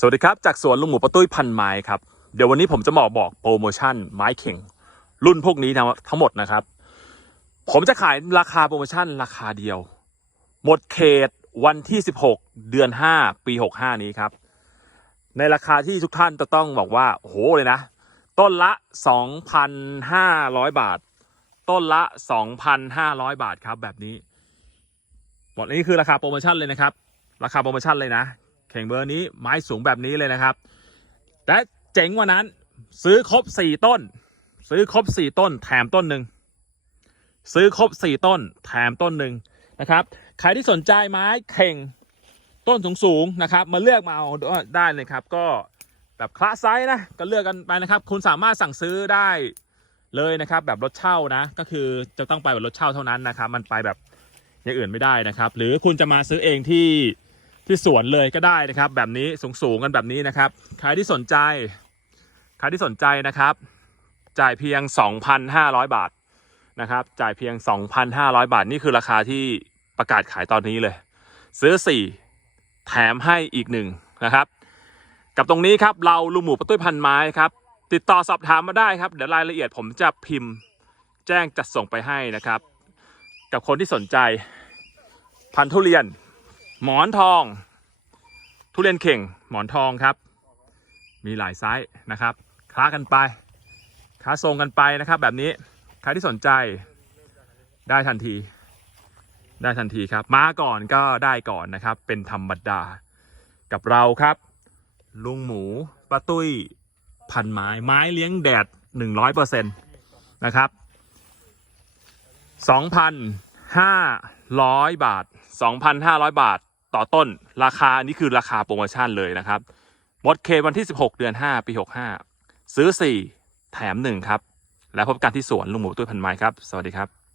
สวัสดีครับ จากสวนลุงหมูปะตุ้ยพันไม้ครับ เดี๋ยววันนี้ผมจะมาบอกโปรโมชั่นไม้เข่ง รุ่นพวกนี้ทั้งทั้งหมดนะครับ ผมจะขายราคาโปรโมชั่นราคาเดียว หมดเขตวันที่ 16 เดือน 5 ปี 65 นี้ครับ ในราคาที่ทุกท่านจะต้องบอกว่าโหเลยนะ ต้นละ 2,500 บาท ต้นละ 2,500 บาทครับแบบนี้บอกนี้คือราคาโปรโมชั่นเลยนะครับ ราคาโปรโมชั่นเลยนะ เข่งเบอร์นี้ไม้สูงแบบนี้เลยนะครับ แต่เจ๋งกว่านั้น ซื้อครบ4ต้น ซื้อครบ4ต้น แถมต้นหนึ่งซื้อครบ4ต้น แถมต้นหนึ่งนะครับใครที่สนใจไม้เข่งต้นสูงๆนะครับ มาเลือกมาเอาได้เลยครับ ก็แบบคละไซส์นะก็เลือกกันไปนะครับ คุณสามารถสั่งซื้อได้เลยนะครับ แบบรถเช่านะ ก็คือจะต้องไปแบบรถเช่าเท่านั้นนะครับ มันไปแบบอย่างอื่นไม่ได้นะครับ หรือคุณจะมาซื้อเองที่ ที่สวนเลยก็ได้นะครับ แบบนี้สูงๆกันแบบนี้นะครับ ใครที่สนใจ ใครที่สนใจนะครับ จ่ายเพียง 2,500 บาทนะครับ จ่ายเพียง 2,500 บาทนี่คือราคาที่ประกาศขายตอนนี้เลย ซื้อ 4 แถมให้อีกหนึ่งนะครับ กับตรงนี้ครับเราลุงหมูประตุ้ยพันไม้ครับ ติดต่อสอบถามมาได้ครับ เดี๋ยวรายละเอียดผมจะพิมพ์แจ้งจัดส่งไปให้นะครับ กับคนที่สนใจพันธุ์ทุเรียน หมอนทอง ทุเรียนเข่งหมอนทองครับ มีหลายไซส์นะครับค้ากันไปค้าทรงกันไปนะครับ แบบนี้ใครที่สนใจได้ทันที ได้ทันทีครับ มาก่อนก็ได้ก่อนนะครับ เป็นธรรมดา กับเราครับ ลุงหมูปะตุ้ยพันไม้ไม้เลี้ยงแดด 100%นะครับ 2,500 บาท 2,500 บาท ต่อต้นราคานี่คือราคาโปรโมชั่นเลยนะครับหมดเควันที่ 16 เดือน 5 ปี 65 ซื้อ 4 แถม 1 ครับ แล้วพบกันที่สวนลุงหมูตุ้ยพันไม้ครับ สวัสดีครับ